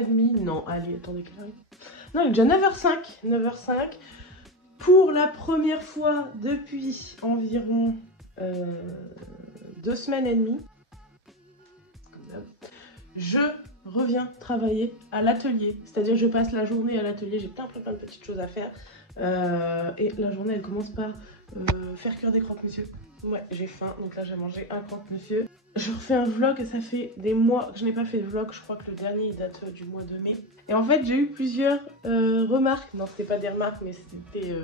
9h30. Non, allez, attendez, quelle heure? Non, il est déjà 9h05. 9h05. Pour la première fois depuis environ 2 semaines et demie, je reviens travailler à l'atelier. C'est-à-dire je passe la journée à l'atelier, j'ai plein de petites choses à faire. Et la journée elle commence par faire cuire des croque-monsieur. Ouais, j'ai faim, donc là j'ai mangé un croque-monsieur. Je refais un vlog et ça fait des mois que je n'ai pas fait de vlog. Je crois que le dernier il date du mois de mai. Et en fait j'ai eu plusieurs remarques. Non, c'était pas des remarques, mais c'était...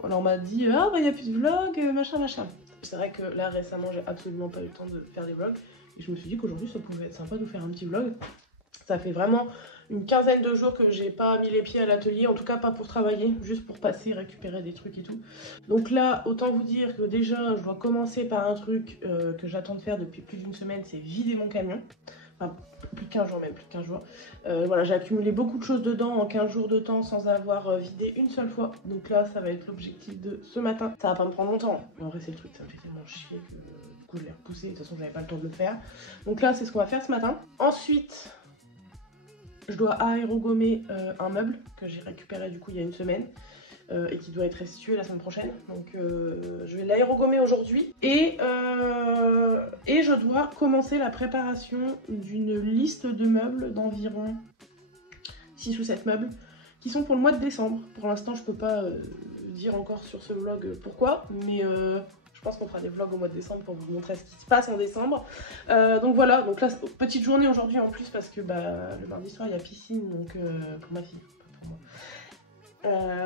on m'a dit ah bah il n'y a plus de vlog, machin. C'est vrai que là récemment j'ai absolument pas eu le temps de faire des vlogs. Et je me suis dit qu'aujourd'hui ça pouvait être sympa de faire un petit vlog. Ça fait vraiment une quinzaine de jours que j'ai pas mis les pieds à l'atelier, en tout cas pas pour travailler, juste pour passer, récupérer des trucs et tout. Donc là, autant vous dire que déjà je dois commencer par un truc que j'attends de faire depuis plus d'une semaine, c'est vider mon camion. Enfin, plus de 15 jours même, plus de 15 jours. Voilà, j'ai accumulé beaucoup de choses dedans en 15 jours de temps sans avoir vidé une seule fois. Donc là, ça va être l'objectif de ce matin. Ça va pas me prendre longtemps, mais en vrai c'est le truc, ça me fait tellement chier que du coup je l'ai repoussé. De toute façon, j'avais pas le temps de le faire. Donc là, c'est ce qu'on va faire ce matin. Ensuite, je dois aérogommer un meuble que j'ai récupéré du coup il y a une semaine. Et qui doit être restitué la semaine prochaine. Donc je vais l'aérogommer aujourd'hui. Et je dois commencer la préparation d'une liste de meubles d'environ 6 ou 7 meubles qui sont pour le mois de décembre. Pour l'instant je peux pas dire encore sur ce vlog pourquoi, mais je pense qu'on fera des vlogs au mois de décembre pour vous montrer ce qui se passe en décembre. Donc voilà, donc là petite journée aujourd'hui en plus parce que le mardi soir il y a piscine, donc pour ma fille, pas pour moi.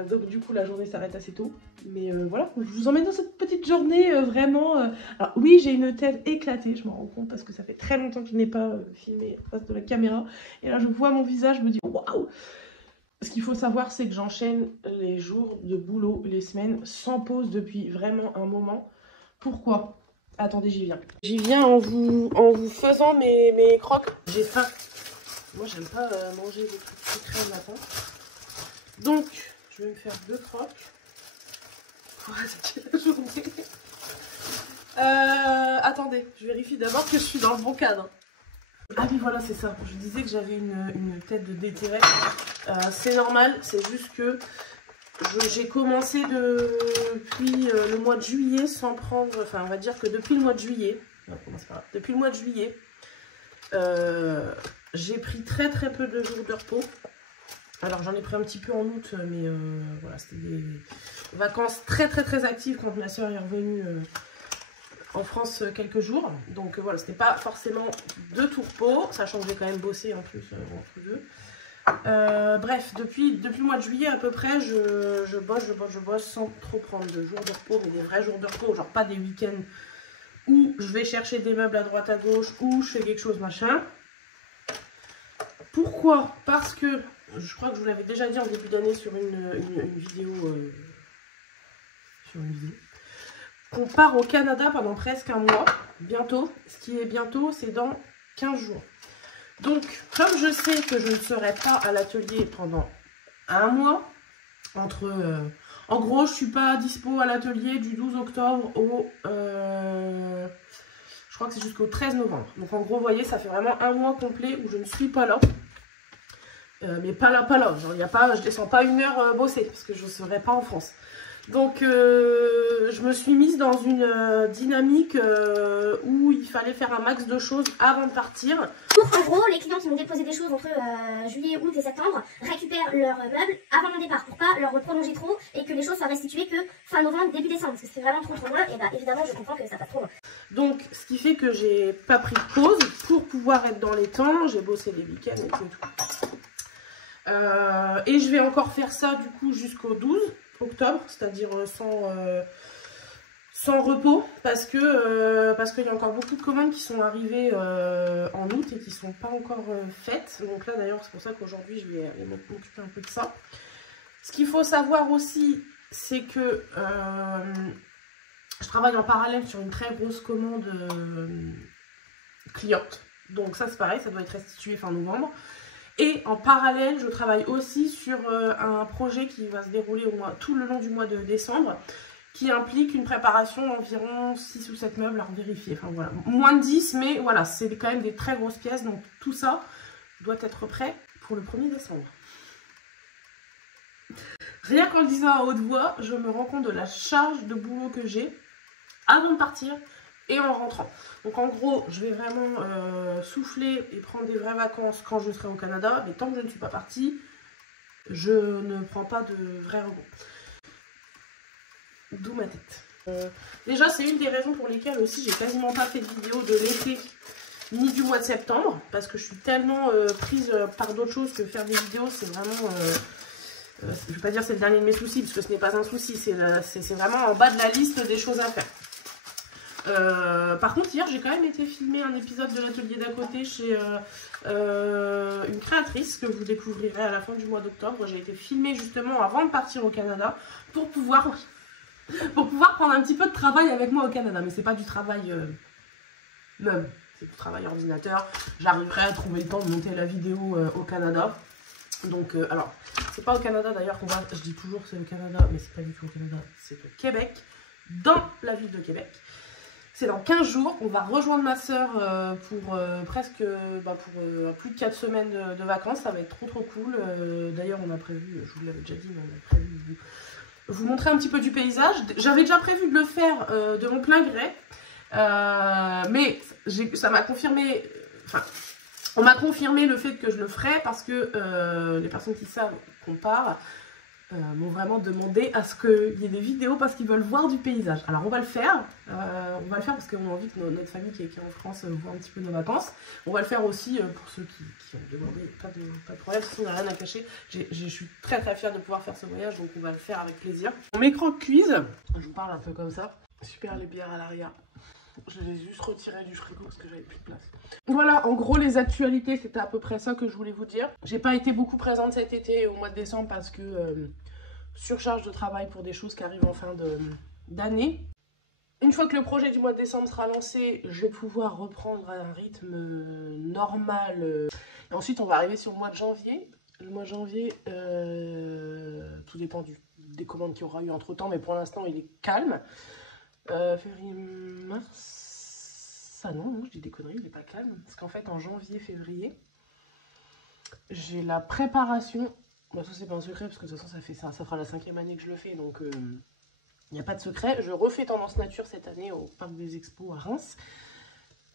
Donc du coup la journée s'arrête assez tôt, mais voilà, je vous emmène dans cette petite journée vraiment. Alors oui, j'ai une tête éclatée, je m'en rends compte parce que ça fait très longtemps que je n'ai pas filmé en face de la caméra, et là je vois mon visage, je me dis waouh. Ce qu'il faut savoir, c'est que j'enchaîne les jours de boulot, les semaines sans pause depuis vraiment un moment. Pourquoi? Attendez, j'y viens. J'y viens en vous faisant mes croques. J'ai faim. Moi j'aime pas manger des trucs sucrés le matin. Donc, je vais me faire 2 croques pour attaquer la journée. Attendez, je vérifie d'abord que je suis dans le bon cadre. Ah oui, voilà, c'est ça. Je disais que j'avais une tête de déterré. C'est normal, c'est juste que j'ai commencé depuis le mois de juillet sans prendre... Enfin, on va dire que depuis le mois de juillet... Non, commence par là. Depuis le mois de juillet, j'ai pris très peu de jours de repos. Alors j'en ai pris un petit peu en août, mais voilà, c'était des vacances très actives quand ma soeur est revenue en France quelques jours. Donc voilà, c'était pas forcément de tout repos, sachant que j'ai quand même bossé en plus entre deux. Bref, depuis le mois de juillet à peu près, je bosse sans trop prendre de jours de repos, mais des vrais jours de repos, genre pas des week-ends où je vais chercher des meubles à droite à gauche, où je fais quelque chose machin. Pourquoi? Parce que je crois que je vous l'avais déjà dit en début d'année sur une vidéo. Qu'on part au Canada pendant presque un mois, bientôt. Ce qui est bientôt, c'est dans 15 jours. Donc, comme je sais que je ne serai pas à l'atelier pendant un mois, en gros, je suis pas dispo à l'atelier du 12 octobre au... je crois que c'est jusqu'au 13 novembre. Donc en gros, vous voyez, ça fait vraiment un mois complet où je ne suis pas là. Mais pas là. Genre, je descends pas 1 heure bosser parce que je ne serai pas en France. Donc, je me suis mise dans une dynamique où il fallait faire un max de choses avant de partir. En gros, les clients qui m'ont déposé des choses entre juillet, août et septembre récupèrent leurs meubles avant mon départ pour pas leur prolonger trop et que les choses soient restituées que fin novembre, début décembre. Parce que c'est vraiment trop loin et évidemment, je comprends que ça passe trop loin. Donc, ce qui fait que j'ai pas pris de pause pour pouvoir être dans les temps. J'ai bossé les week-ends et tout. Et je vais encore faire ça du coup jusqu'au 12 octobre, c'est-à-dire sans repos, parce qu'il y a encore beaucoup de commandes qui sont arrivées en août et qui ne sont pas encore faites. Donc là d'ailleurs c'est pour ça qu'aujourd'hui je vais aller m'occuper un peu de ça. Ce qu'il faut savoir aussi, c'est que je travaille en parallèle sur une très grosse commande cliente. Donc ça c'est pareil, ça doit être restitué fin novembre. Et en parallèle, je travaille aussi sur un projet qui va se dérouler tout le long du mois de décembre, qui implique une préparation d'environ 6 ou 7 meubles à vérifier. Enfin voilà, moins de 10, mais voilà, c'est quand même des très grosses pièces. Donc tout ça, doit être prêt pour le 1er décembre. Rien qu'en le disant à haute voix, je me rends compte de la charge de boulot que j'ai avant de partir et en rentrant. Donc en gros, je vais vraiment souffler et prendre des vraies vacances quand je serai au Canada. Mais tant que je ne suis pas partie, je ne prends pas de vrais repos. D'où ma tête. Déjà, c'est une des raisons pour lesquelles aussi j'ai quasiment pas fait de vidéo de l'été ni du mois de septembre. Parce que je suis tellement prise par d'autres choses que faire des vidéos, c'est vraiment... je vais pas dire c'est le dernier de mes soucis, parce que ce n'est pas un souci. C'est vraiment en bas de la liste des choses à faire. Par contre, hier, j'ai quand même été filmer un épisode de l'atelier d'à côté chez une créatrice que vous découvrirez à la fin du mois d'octobre. J'ai été filmer justement avant de partir au Canada pour pouvoir prendre un petit peu de travail avec moi au Canada. Mais c'est pas du travail même, c'est du travail ordinateur. J'arriverai à trouver le temps de monter la vidéo au Canada. Donc, alors, c'est pas au Canada d'ailleurs qu'on va, je dis toujours c'est au Canada, mais c'est pas du tout au Canada, c'est au Québec, dans la ville de Québec. C'est dans 15 jours, on va rejoindre ma soeur pour presque pour plus de 4 semaines de vacances. Ça va être trop cool. D'ailleurs, on a prévu, je vous l'avais déjà dit, mais on a prévu de vous montrer un petit peu du paysage. J'avais déjà prévu de le faire de mon plein gré, mais ça m'a confirmé, enfin, on m'a confirmé le fait que je le ferais parce que les personnes qui savent qu'on part m'ont vraiment demandé à ce qu'il y ait des vidéos parce qu'ils veulent voir du paysage. Alors on va le faire parce qu'on a envie que notre famille qui est en France voit un petit peu nos vacances. On va le faire aussi pour ceux qui ont demandé, pas de problème, parce qu'on n'a rien à cacher. Je suis très fière de pouvoir faire ce voyage, donc on va le faire avec plaisir. Mon écran cuise, je vous parle un peu comme ça. Super les bières à l'arrière. Je les ai juste retirées du frigo parce que j'avais plus de place. Voilà, en gros les actualités, c'était à peu près ça que je voulais vous dire. J'ai pas été beaucoup présente cet été au mois de décembre parce que surcharge de travail pour des choses qui arrivent en fin d'année. Une fois que le projet du mois de décembre sera lancé, je vais pouvoir reprendre un rythme normal. Et ensuite on va arriver sur le mois de janvier. Le mois de janvier, tout dépend des commandes qu'il y aura eu entre temps, mais pour l'instant il est calme. Février, mars... Ah non, je dis des conneries, il n'est pas calme. Parce qu'en fait, en janvier, février, j'ai la préparation... Bon, ça, c'est pas un secret, parce que de toute façon, ça fera la 5e année que je le fais, donc il n'y a pas de secret. Je refais Tendance Nature cette année au Parc des Expos à Reims.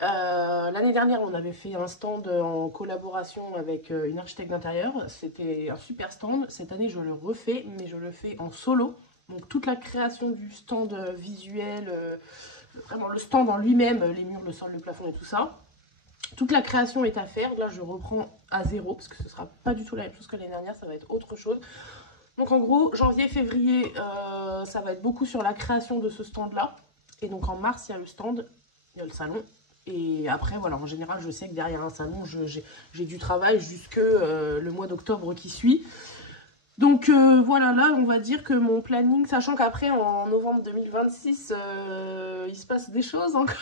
L'année dernière, on avait fait un stand en collaboration avec une architecte d'intérieur. C'était un super stand. Cette année, je le refais, mais je le fais en solo. Donc toute la création du stand visuel, vraiment le stand en lui-même, les murs, le sol, le plafond et tout ça. Toute la création est à faire. Là, je reprends à zéro parce que ce sera pas du tout la même chose que l'année dernière. Ça va être autre chose. Donc en gros, janvier, février, ça va être beaucoup sur la création de ce stand-là. Et donc en mars, il y a le stand, il y a le salon. Et après, voilà, en général, je sais que derrière un salon, j'ai du travail jusque le mois d'octobre qui suit. Donc voilà, là on va dire que mon planning, sachant qu'après en novembre 2026, il se passe des choses encore.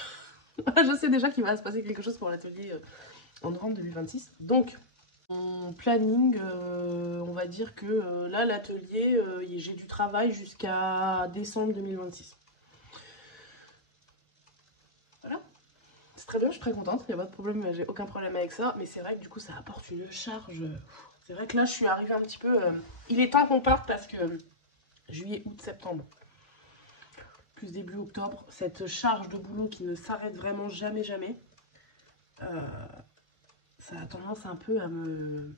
Je sais déjà qu'il va se passer quelque chose pour l'atelier en novembre 2026. Donc mon planning, on va dire que là l'atelier, j'ai du travail jusqu'à décembre 2026. Voilà, c'est très bien, je suis très contente, il n'y a pas de problème, j'ai aucun problème avec ça. Mais c'est vrai que du coup ça apporte une charge... C'est vrai que là, je suis arrivée un petit peu... il est temps qu'on parte parce que juillet, août, septembre, plus début octobre, cette charge de boulot qui ne s'arrête vraiment jamais, ça a tendance un peu à me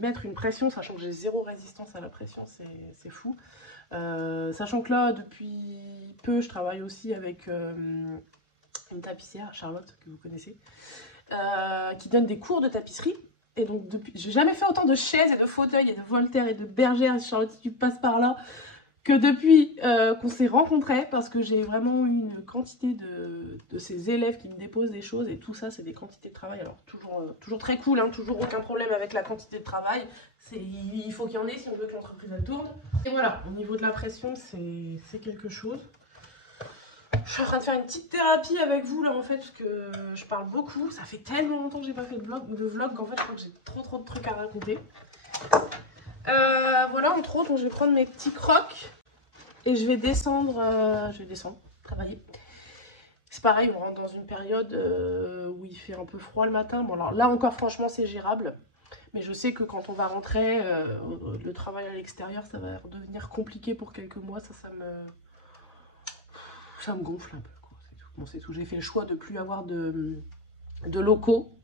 mettre une pression, sachant que j'ai zéro résistance à la pression, c'est fou. Sachant que là, depuis peu, je travaille aussi avec une tapissière, Charlotte, que vous connaissez, qui donne des cours de tapisserie. Et donc, j'ai jamais fait autant de chaises et de fauteuils et de voltaires et de bergères, Charlotte, si tu passes par là, que depuis qu'on s'est rencontrés, parce que j'ai vraiment eu une quantité de ces élèves qui me déposent des choses, et tout ça, c'est des quantités de travail. Alors, toujours très cool, hein, toujours aucun problème avec la quantité de travail. Il faut qu'il y en ait si on veut que l'entreprise elle tourne. Et voilà, au niveau de la pression, c'est quelque chose. Je suis en train de faire une petite thérapie avec vous là en fait, parce que je parle beaucoup. Ça fait tellement longtemps que j'ai pas fait de vlog qu'en fait je crois que j'ai trop de trucs à raconter. Voilà, entre autres, donc, je vais prendre mes petits crocs et je vais descendre travailler. pareil, on rentre dans une période où il fait un peu froid le matin. Bon, alors là encore, franchement, c'est gérable. Mais je sais que quand on va rentrer, le travail à l'extérieur, ça va devenir compliqué pour quelques mois. Ça me gonfle un peu, quoi. C'est tout. Bon, c'est tout. J'ai fait le choix de ne plus avoir de locaux.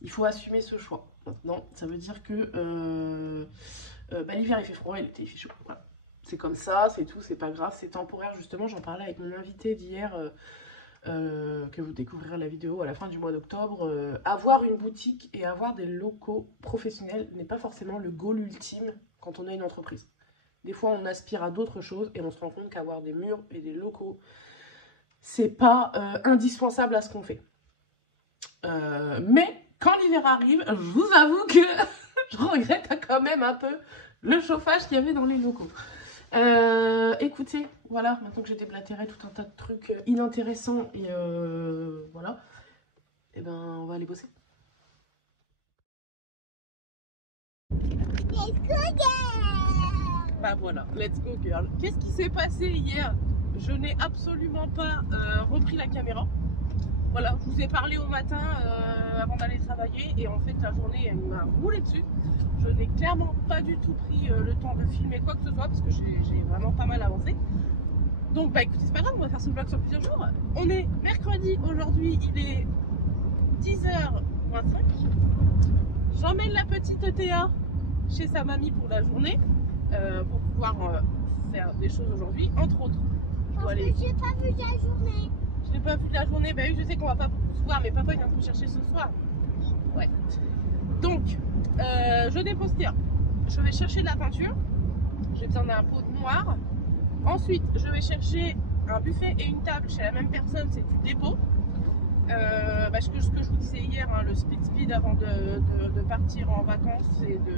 Il faut assumer ce choix. Maintenant, ça veut dire que l'hiver, il fait froid et l'été, il fait chaud. Voilà. C'est comme ça, c'est tout, c'est pas grave, c'est temporaire. Justement, j'en parlais avec mon invité d'hier, que vous découvrirez la vidéo à la fin du mois d'octobre. Avoir une boutique et avoir des locaux professionnels n'est pas forcément le goal ultime quand on a une entreprise. Des fois, on aspire à d'autres choses et on se rend compte qu'avoir des murs et des locaux, c'est pas indispensable à ce qu'on fait. Mais quand l'hiver arrive, je vous avoue que je regrette quand même un peu le chauffage qu'il y avait dans les locaux. Écoutez, voilà, maintenant que j'ai déblatéré tout un tas de trucs inintéressants et voilà, et ben on va aller bosser. Let's go girl. Bah voilà, let's go girl. Qu'est-ce qui s'est passé hier? Je n'ai absolument pas repris la caméra. Voilà, je vous ai parlé au matin avant d'aller travailler et en fait la journée elle m'a roulé dessus. Je n'ai clairement pas du tout pris le temps de filmer quoi que ce soit parce que j'ai vraiment pas mal avancé. Donc bah écoutez, c'est pas grave, on va faire ce vlog sur plusieurs jours. On est mercredi, aujourd'hui il est 10h25. J'emmène la petite Théa chez sa mamie pour la journée pour pouvoir faire des choses aujourd'hui, entre autres. Parce que j'ai pas vu la journée. Je n'ai pas vu de la journée, bah oui je sais qu'on va pas beaucoup se voir, mais papa il vient me chercher ce soir. Ouais. Donc, je dépose Théa. Je vais chercher de la peinture. J'ai besoin d'un pot noir. Ensuite, je vais chercher un buffet et une table chez la même personne, c'est du dépôt. Ce que je vous disais hier, hein, le speed avant de partir en vacances, c'est de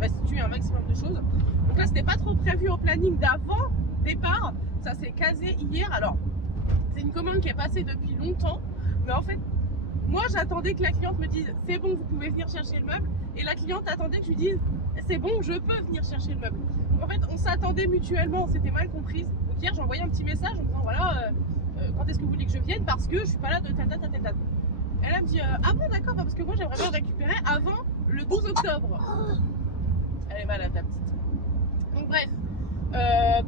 restituer un maximum de choses. Donc là, c'était pas trop prévu au planning d'avant départ. Ça s'est casé hier. Alors, c'est une commande qui est passée depuis longtemps, mais en fait, moi j'attendais que la cliente me dise c'est bon, vous pouvez venir chercher le meuble, et la cliente attendait que je lui dise c'est bon, je peux venir chercher le meuble. Donc en fait, on s'attendait mutuellement, on s'était mal comprises. Donc hier, j'ai envoyé un petit message en disant voilà, quand est-ce que vous voulez que je vienne parce que je suis pas là de telle date à telle date. Elle me dit ah bon, d'accord, parce que moi j'aimerais bien récupérer avant le 12 octobre. Elle est malade, la petite. Donc bref.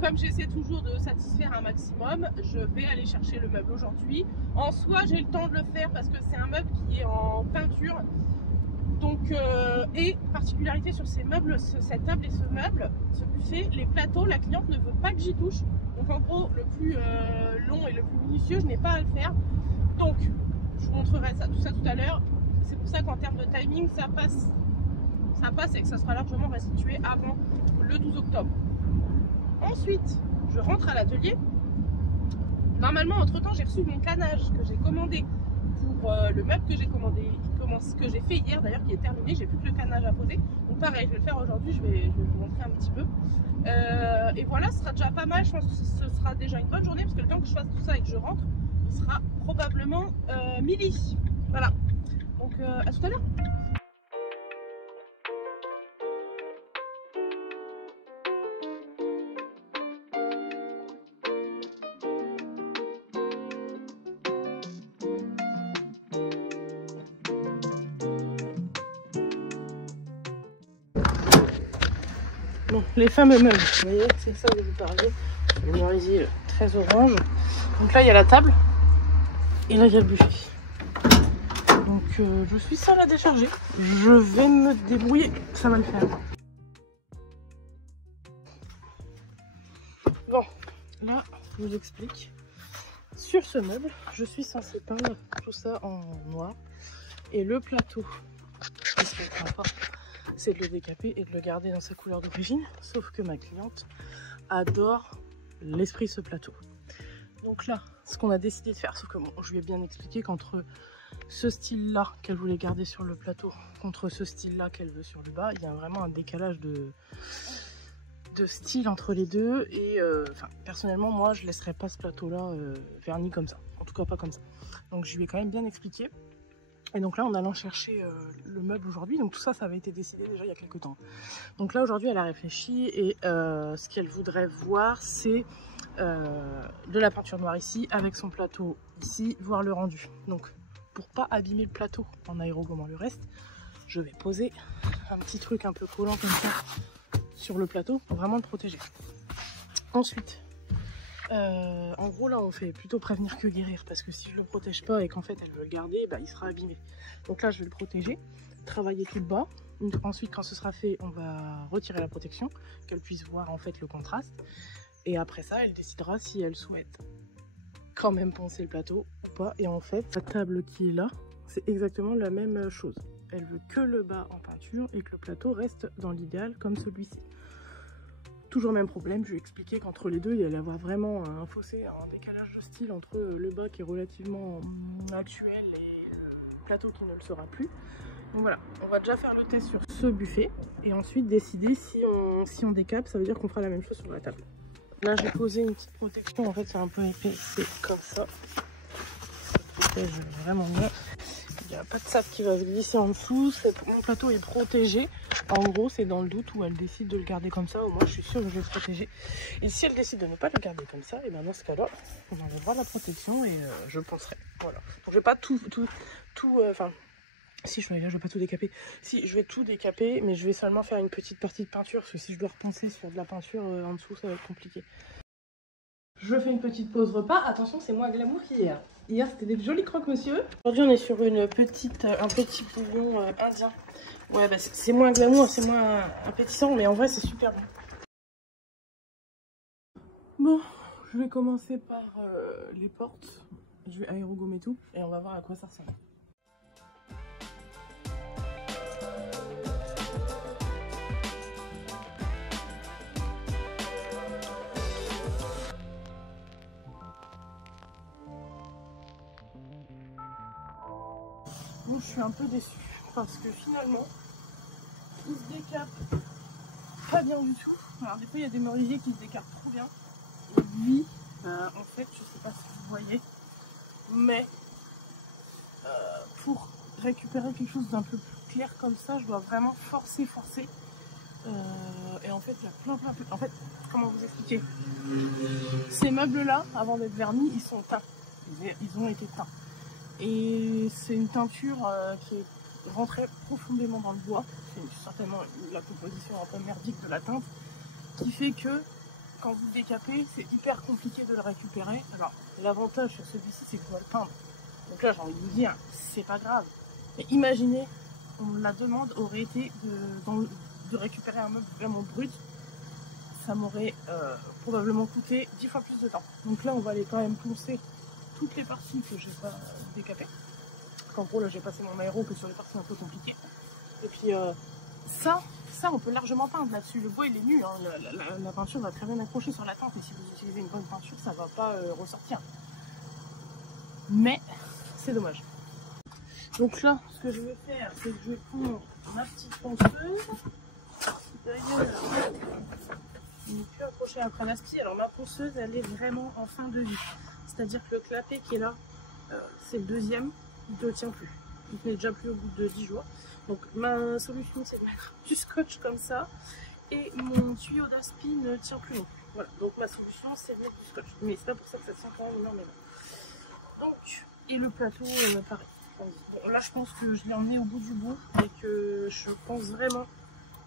Comme j'essaie toujours de satisfaire un maximum, je vais aller chercher le meuble aujourd'hui. En soi, j'ai le temps de le faire parce que c'est un meuble qui est en peinture. Donc, et particularité sur ces meubles, cette table et ce meuble, ce buffet, les plateaux, la cliente ne veut pas que j'y touche. Donc en gros, le plus long et le plus minutieux, je n'ai pas à le faire. Donc, je vous montrerai tout ça tout à l'heure. C'est pour ça qu'en termes de timing, ça passe et que ça sera largement restitué avant le 12 octobre. Ensuite, je rentre à l'atelier. Normalement, entre-temps, j'ai reçu mon canage que j'ai commandé pour le meuble que j'ai commandé. Ce que j'ai fait hier d'ailleurs, qui est terminé. J'ai plus que le canage à poser. Donc pareil, je vais le faire aujourd'hui. Je vais vous montrer un petit peu. Et voilà, ce sera déjà pas mal. Je pense que ce sera déjà une bonne journée parce que le temps que je fasse tout ça et que je rentre, il sera probablement midi. Voilà. Donc à tout à l'heure. Bon, les fameux meubles, vous voyez, c'est ça que vous parliez. Le merisier très orange. Donc là, il y a la table. Et là, il y a le buffet. Donc, je suis seule à décharger. Je vais me débrouiller. Ça va le faire. Bon, là, je vous explique. Sur ce meuble, je suis censée peindre tout ça en noir. Et le plateau, c'est de le décaper et de le garder dans sa couleur d'origine. Sauf que ma cliente adore l'esprit de ce plateau. Donc là, ce qu'on a décidé de faire, sauf que bon, je lui ai bien expliqué qu'entre ce style-là qu'elle voulait garder sur le plateau, contre ce style-là qu'elle veut sur le bas, il y a vraiment un décalage de style entre les deux. Et personnellement, moi, je laisserais pas ce plateau-là verni comme ça. En tout cas, pas comme ça. Donc je lui ai quand même bien expliqué. Et donc là, en allant chercher le meuble aujourd'hui, donc tout ça, ça avait été décidé déjà il y a quelques temps. Donc là, aujourd'hui, elle a réfléchi et ce qu'elle voudrait voir, c'est de la peinture noire ici, avec son plateau ici, voir le rendu. Donc pour pas abîmer le plateau en aérogommant le reste, je vais poser un petit truc un peu collant comme ça sur le plateau pour vraiment le protéger. Ensuite, en gros là on fait plutôt prévenir que guérir, parce que si je le protège pas et qu'en fait elle veut le garder, bah, il sera abîmé. Donc là je vais le protéger, travailler tout le bas. Ensuite quand ce sera fait, on va retirer la protection, qu'elle puisse voir en fait le contraste. Et après ça elle décidera si elle souhaite quand même poncer le plateau ou pas. Et en fait la table qui est là, c'est exactement la même chose. Elle veut que le bas en peinture et que le plateau reste dans l'idéal comme celui-ci. Toujours même problème, je lui ai expliqué qu'entre les deux, il allait y avoir vraiment un fossé, un décalage de style entre le bas qui est relativement actuel et le plateau qui ne le sera plus. Donc voilà, on va déjà faire le test sur ce buffet et ensuite décider si on décape, ça veut dire qu'on fera la même chose sur la table. Là j'ai posé une petite protection, en fait c'est un peu épais, c'est comme ça. Ça protège vraiment bien. Il n'y a pas de sable qui va se glisser en dessous, mon plateau est protégé. En gros, c'est dans le doute où elle décide de le garder comme ça, au moins je suis sûre que je vais le protéger. Et si elle décide de ne pas le garder comme ça, et bien dans ce cas-là, on enlèvera la protection et je penserai. Voilà. Donc je vais pas si je vais pas tout décaper. Si, je vais tout décaper, mais je vais seulement faire une petite partie de peinture, parce que si je dois repenser sur de la peinture en dessous, ça va être compliqué. Je fais une petite pause repas. Attention, c'est moins glamour qu'hier. Hier, c'était des jolis croque-monsieur. Aujourd'hui, on est sur un petit bouillon indien. Ouais, bah, c'est moins glamour, c'est moins appétissant, mais en vrai, c'est super bon. Bon, je vais commencer par les portes. Je vais aérogommer tout et on va voir à quoi ça ressemble. Bon, je suis un peu déçue parce que finalement, il se décape pas bien du tout. Alors des fois, il y a des merisiers qui se décapent trop bien. Et lui, en fait, je sais pas si vous voyez, mais pour récupérer quelque chose d'un peu plus clair comme ça, je dois vraiment forcer. Et en fait, il y a plein. En fait, comment vous expliquer? Ces meubles-là, avant d'être vernis, ils sont teints. Ils ont été teints. Et c'est une teinture qui est rentrée profondément dans le bois. C'est certainement la composition un peu merdique de la teinte qui fait que quand vous le décapez, c'est hyper compliqué de le récupérer. Alors, l'avantage sur celui-ci, c'est que je dois le peindre. Donc là, j'ai envie de vous dire, c'est pas grave. Mais imaginez, la demande aurait été de récupérer un meuble vraiment brut. Ça m'aurait probablement coûté 10 fois plus de temps. Donc là, on va aller quand même poncer toutes les parties que je n'ai pas décapées. En gros, là, j'ai passé mon aéro que sur les parties un peu compliquées. Et puis, ça, on peut largement peindre là-dessus. Le bois, il est nu. Hein. La peinture va très bien accrocher sur la teinte. Et si vous utilisez une bonne peinture, ça ne va pas ressortir. Mais, c'est dommage. Donc là, ce que je vais faire, c'est que je vais prendre ma petite ponceuse. D'ailleurs, il n'est plus accroché après la scie. Alors, ma ponceuse, elle est vraiment en fin de vie. C'est-à-dire que le clapet qui est là, c'est le deuxième, il ne tient plus. Il ne tenait déjà plus au bout de 10 jours. Donc ma solution, c'est de mettre du scotch comme ça. Et mon tuyau d'aspi ne tient plus non plus. Voilà, donc ma solution, c'est de mettre du scotch. Mais c'est pas pour ça que ça sent quand même énormément. Donc, et le plateau, pareil. Bon, là, je pense que je l'ai emmené au bout du bout. Et que je pense vraiment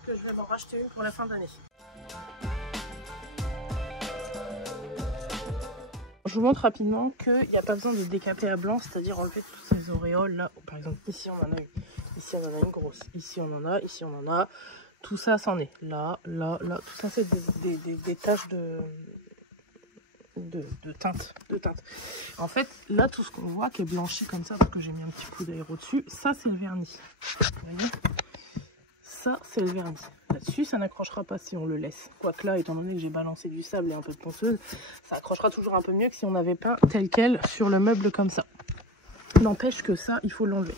que je vais m'en racheter une pour la fin d'année. Je vous montre rapidement qu'il n'y a pas besoin de décaper à blanc, c'est-à-dire enlever toutes ces auréoles là. Par exemple, ici on en a une, ici on en a une grosse, ici on en a, ici on en a. Tout ça c'en est. Là, tout ça c'est des taches de teinte. En fait, là tout ce qu'on voit qui est blanchi comme ça, parce que j'ai mis un petit coup d'aéro dessus, ça c'est le vernis. Vous voyez ? Ça c'est le vernis. Là-dessus, ça n'accrochera pas si on le laisse. Quoique là, étant donné que j'ai balancé du sable et un peu de ponceuse, ça accrochera toujours un peu mieux que si on avait peint tel quel sur le meuble comme ça. N'empêche que ça, il faut l'enlever.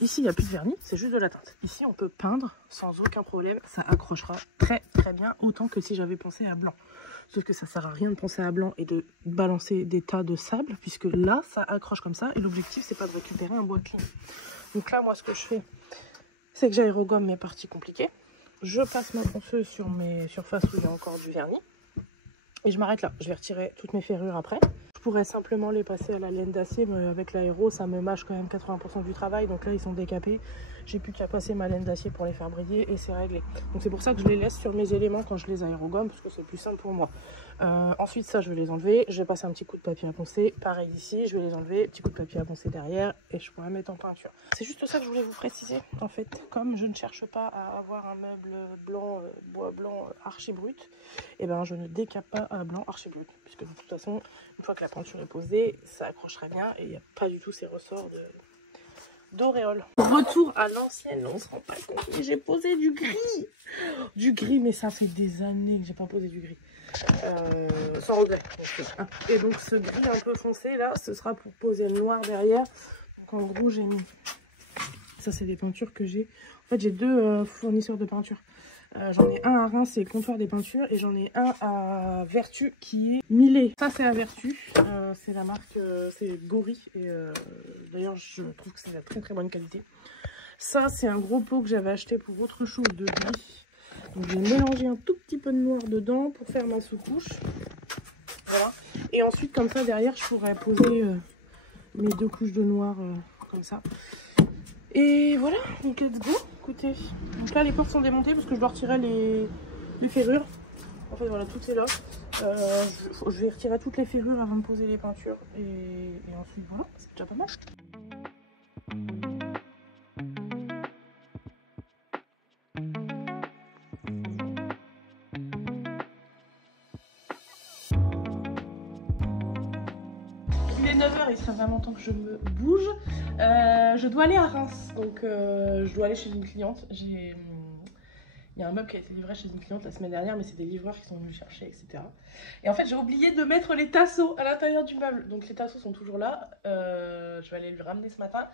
Ici, il n'y a plus de vernis, c'est juste de la teinte. Ici, on peut peindre sans aucun problème. Ça accrochera très bien, autant que si j'avais pensé à blanc. Sauf que ça ne sert à rien de penser à blanc et de balancer des tas de sable, puisque là, ça accroche comme ça. Et l'objectif, c'est pas de récupérer un bois clean. Donc là, moi, ce que je fais, c'est que j'aérogomme mes parties compliquées. Je passe ma ponceuse sur mes surfaces où il y a encore du vernis. Et je m'arrête là. Je vais retirer toutes mes ferrures après. Je pourrais simplement les passer à la laine d'acier, mais avec l'aéro, ça me mâche quand même 80% du travail. Donc là, ils sont décapés. J'ai plus qu'à passer ma laine d'acier pour les faire briller et c'est réglé. Donc c'est pour ça que je les laisse sur mes éléments quand je les aérogomme, parce que c'est plus simple pour moi. Ensuite, ça, je vais les enlever. Je vais passer un petit coup de papier à poncer. Pareil ici, je vais les enlever. Petit coup de papier à poncer derrière et je pourrais mettre en peinture. C'est juste ça que je voulais vous préciser. En fait, comme je ne cherche pas à avoir un meuble blanc, bois blanc archi brut, et ben je ne décape pas à blanc archi brut. Puisque de toute façon, une fois que la peinture est posée, ça accrochera bien et il n'y a pas du tout ces ressorts d'auréole. Retour à l'ancienne, on se rend pas compte, mais j'ai posé du gris. Du gris, mais ça fait des années que j'ai pas posé du gris. Sans regret. Et donc ce gris un peu foncé là, ce sera pour poser le noir derrière. Donc en gros, j'ai mis... Ça, c'est des peintures que j'ai. En fait, j'ai deux fournisseurs de peinture. J'en ai un à Reims, c'est Comptoir des Peintures, et j'en ai un à Vertu qui est Millet. Ça, c'est à Vertu, c'est la marque, c'est Gori, et d'ailleurs, je trouve que c'est de très très bonne qualité. Ça, c'est un gros pot que j'avais acheté pour autre chose de gris. Donc, j'ai mélangé un tout petit peu de noir dedans pour faire ma sous-couche. Voilà. Et ensuite, comme ça, derrière, je pourrais poser mes deux couches de noir comme ça. Et voilà, donc let's go. Écoutez, donc là les portes sont démontées parce que je dois retirer les ferrures. En fait voilà, tout est là. Je vais retirer toutes les ferrures avant de poser les peintures. Et ensuite voilà, c'est déjà pas mal. Il est 9 h et ça fait vraiment temps que je me bouge. Je dois aller à Reims, donc je dois aller chez une cliente. Il y a un meuble qui a été livré chez une cliente la semaine dernière, mais c'est des livreurs qui sont venus le chercher, etc. Et en fait, j'ai oublié de mettre les tasseaux à l'intérieur du meuble. Donc les tasseaux sont toujours là. Je vais aller le ramener ce matin.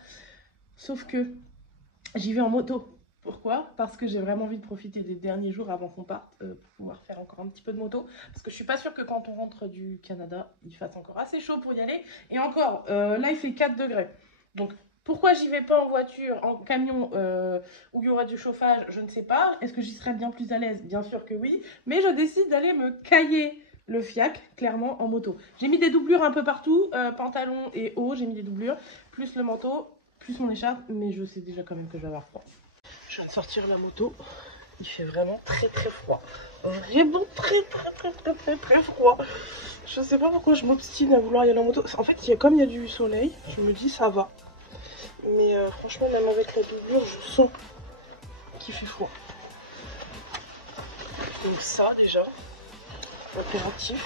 Sauf que j'y vais en moto. Pourquoi? Parce que j'ai vraiment envie de profiter des derniers jours avant qu'on parte pour pouvoir faire encore un petit peu de moto. Parce que je suis pas sûre que quand on rentre du Canada, il fasse encore assez chaud pour y aller. Et encore, là il fait 4 degrés. Donc pourquoi j'y vais pas en voiture, en camion où il y aura du chauffage, je ne sais pas. Est-ce que j'y serais bien plus à l'aise? Bien sûr que oui. Mais je décide d'aller me cailler le fiac, clairement, en moto. J'ai mis des doublures un peu partout, pantalon et haut, j'ai mis des doublures, plus le manteau, plus mon écharpe. Mais je sais déjà quand même que je vais avoir froid. Je viens de sortir la moto, il fait vraiment très très froid. Vraiment très froid. Je sais pas pourquoi je m'obstine à vouloir y aller en moto. En fait, comme il y a du soleil, je me dis ça va. Mais franchement, même avec la doublure, je sens qu'il fait froid. Donc ça déjà, impératif.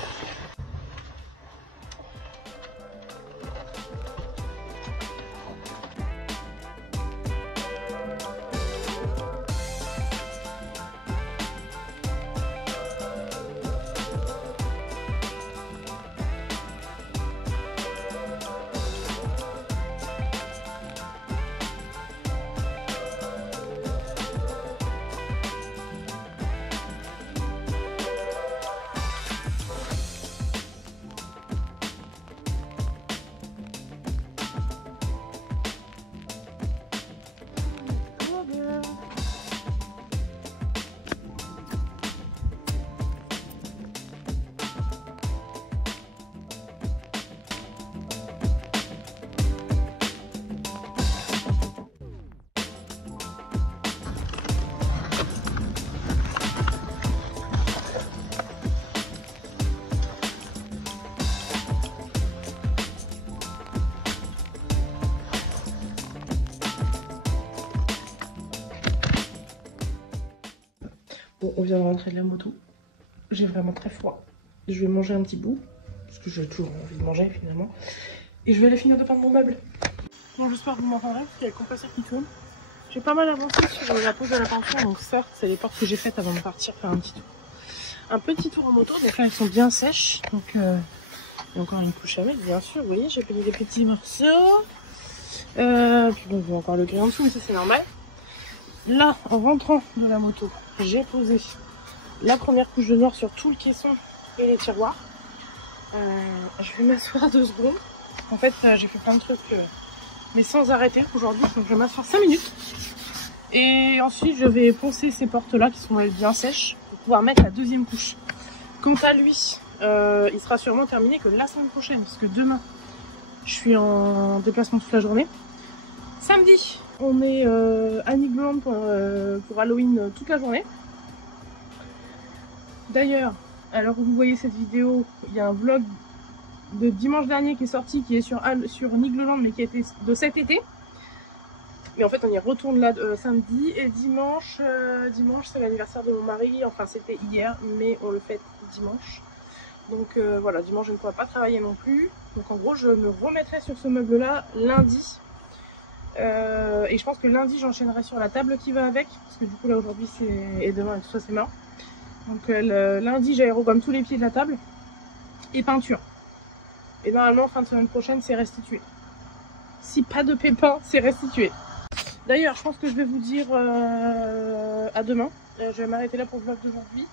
Bon, on vient de rentrer de la moto. J'ai vraiment très froid. Je vais manger un petit bout, parce que j'ai toujours envie de manger finalement. Et je vais aller finir de peindre mon meuble. Bon, j'espère que vous m'entendrez, parce qu'il y a le compresseur qui tourne. J'ai pas mal avancé sur la pose de la peinture, donc ça, c'est les portes que j'ai faites avant de partir faire un petit tour. Un petit tour en moto, donc là elles sont bien sèches. Donc il y a encore une couche à mettre, bien sûr. Vous voyez, j'ai payé des petits morceaux. Puis donc, il y a encore le gris en dessous, mais ça c'est normal. Là, en rentrant de la moto, j'ai posé la première couche de noir sur tout le caisson et les tiroirs. Je vais m'asseoir 2 secondes. En fait, j'ai fait plein de trucs, mais sans arrêter aujourd'hui. Donc je vais m'asseoir 5 minutes. Et ensuite, je vais poncer ces portes-là qui sont bien sèches pour pouvoir mettre la deuxième couche. Quant à lui, il sera sûrement terminé que la semaine prochaine, parce que demain, je suis en déplacement toute la journée. Samedi, on est à Nigloland pour Halloween toute la journée. D'ailleurs, alors vous voyez cette vidéo, il y a un vlog de dimanche dernier qui est sorti, qui est sur Nigloland, mais qui était de cet été. Mais en fait, on y retourne là samedi. Et dimanche, c'est l'anniversaire de mon mari. Enfin, c'était hier, mais on le fête dimanche. Donc voilà, dimanche, je ne pourrai pas travailler non plus. Donc en gros, je me remettrai sur ce meuble-là lundi. Et je pense que lundi, j'enchaînerai sur la table qui va avec. Parce que du coup, là, aujourd'hui, et demain, et tout ça, c'est mort. Donc lundi, j'aérogomme tous les pieds de la table. Et peinture. Et normalement, fin de semaine prochaine, c'est restitué. Si pas de pépins, c'est restitué. D'ailleurs, je pense que je vais vous dire à demain. Je vais m'arrêter là pour le vlog d'aujourd'hui.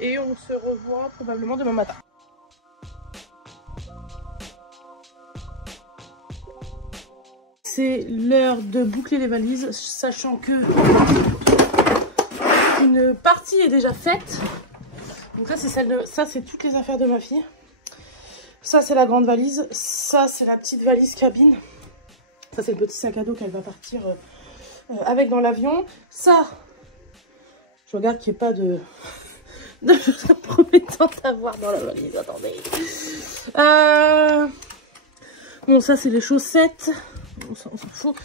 Et on se revoit probablement demain matin. C'est l'heure de boucler les valises, sachant que une partie est déjà faite. Donc ça c'est toutes les affaires de ma fille. Ça c'est la grande valise. Ça c'est la petite valise cabine. Ça c'est le petit sac à dos qu'elle va partir avec dans l'avion. Ça, je regarde qu'il n'y ait pas de promettante à voir dans la valise. Attendez. Bon, ça c'est les chaussettes. On s'en fout.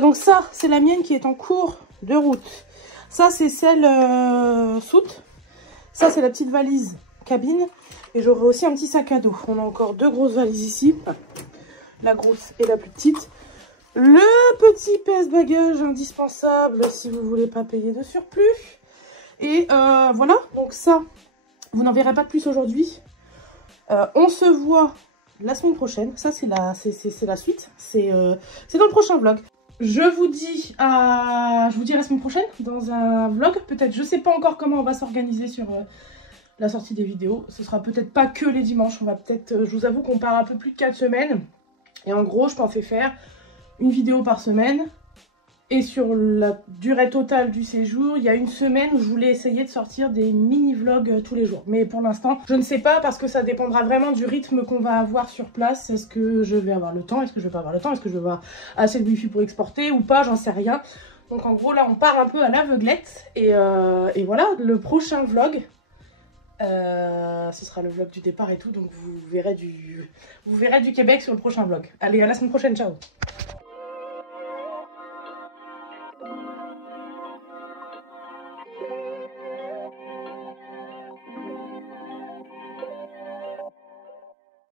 Donc ça c'est la mienne qui est en cours de route. Ça c'est celle soute. Ça c'est la petite valise cabine. Et j'aurai aussi un petit sac à dos. On a encore deux grosses valises ici. La grosse et la plus petite. Le petit pèse-bagages indispensable si vous voulez pas payer de surplus. Et voilà, donc ça, vous n'en verrez pas de plus aujourd'hui. On se voit la semaine prochaine. Ça, c'est la suite. C'est dans le prochain vlog. Je vous dis la semaine prochaine dans un vlog. Peut-être, je sais pas encore comment on va s'organiser sur la sortie des vidéos. Ce sera peut-être pas que les dimanches. On va peut-être, je vous avoue qu'on part un peu plus de 4 semaines. Et en gros, je pensais faire une vidéo par semaine. Et sur la durée totale du séjour, il y a une semaine où je voulais essayer de sortir des mini-vlogs tous les jours. Mais pour l'instant, je ne sais pas parce que ça dépendra vraiment du rythme qu'on va avoir sur place. Est-ce que je vais avoir le temps? Est-ce que je vais pas avoir le temps? Est-ce que je vais avoir assez de wifi pour exporter ou pas? J'en sais rien. Donc en gros, là, on part un peu à l'aveuglette. Et voilà, le prochain vlog, ce sera le vlog du départ et tout. Donc vous verrez du Québec sur le prochain vlog. Allez, à la semaine prochaine, ciao!